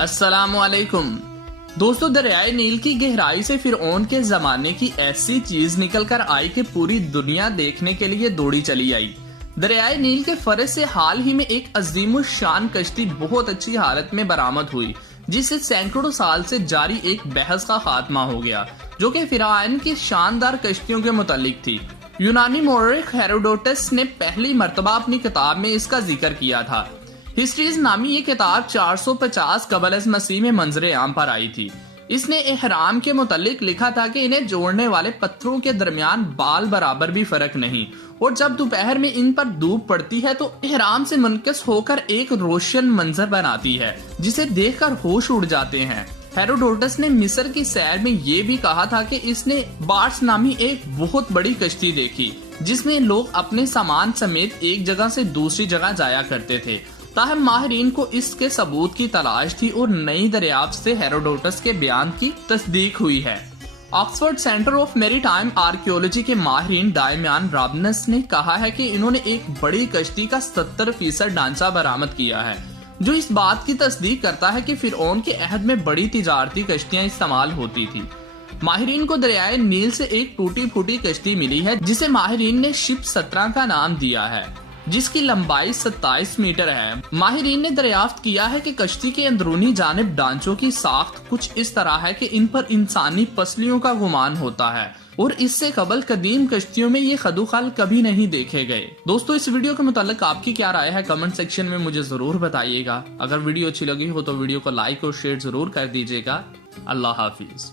अस्सलामुअलैकुम दोस्तों, दरियाए नील की गहराई से फिरऔन के जमाने की ऐसी चीज निकल कर आई कि पूरी दुनिया देखने के लिए दौड़ी चली आई। दरियाए नील के फरज से हाल ही में एक अजीम शान कश्ती बहुत अच्छी हालत में बरामद हुई, जिससे सैकड़ों साल से जारी एक बहस का खात्मा हो गया, जो कि फिरऔन की शानदार कश्तियों के मुतालिक थी। यूनानी मौर्ख हेरोडोटस ने पहली मर्तबा अपनी किताब में इसका जिक्र किया था। हिस्ट्रीज नामी ये किताब 450 कबल मसीह में मंजरे आम पर आई थी। इसने एहराम के मुतालिक लिखा था कि इन्हें जोड़ने वाले पत्थरों के दरमियान बाल बराबर भी फर्क नहीं, और जब दोपहर में इन पर धूप पड़ती है तो एहराम से मुनकस होकर एक रोशन मंजर बनाती है, जिसे देखकर होश उड़ जाते हैं। हेरोडोटस ने मिस्र की सैर में ये भी कहा था कि इसने बार्स नामी एक बहुत बड़ी कश्ती देखी, जिसमें लोग अपने सामान समेत एक जगह से दूसरी जगह जाया करते थे। ताहम माहिरीन को इसके सबूत की तलाश थी और नई दरियाफ्त से हेरोडोटस के बयान की तस्दीक हुई है। Oxford centre of maritime archaeology के माहिरीन डायमियन रॉबिन्स ने कहा है कि इन्होंने एक बड़ी कश्ती का 70% ढांचा बरामद किया है, जो इस बात की तस्दीक करता है कि फिरऔन के अहद में बड़ी तिजारती कश्तियां इस्तेमाल होती थी। माहिरीन को दरियाए नील से एक टूटी फूटी कश्ती मिली है, जिसे माहिरीन ने शिप 17 का नाम दिया है, जिसकी लंबाई 27 मीटर है। माहिरीन ने दरियाफ्त किया है कि कश्ती के अंदरूनी जानिब ढांचों की साख्त कुछ इस तरह है कि इन पर इंसानी पसलियों का गुमान होता है, और इससे कबल कदीम कश्तियों में ये खदुखाल कभी नहीं देखे गए। दोस्तों, इस वीडियो के मुताल्लिक आपकी क्या राय है, कमेंट सेक्शन में मुझे जरूर बताइएगा। अगर वीडियो अच्छी लगी हो तो वीडियो को लाइक और शेयर जरूर कर दीजिएगा। अल्लाह हाफिज।